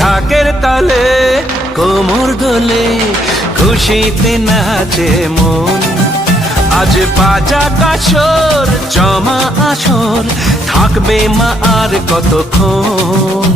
ঢাকের তালে কোমর দোলে খুশিতে নাচে মন। আজ বাজা কাসর জমা আসর থাকবে মা আর কতক্ষণ।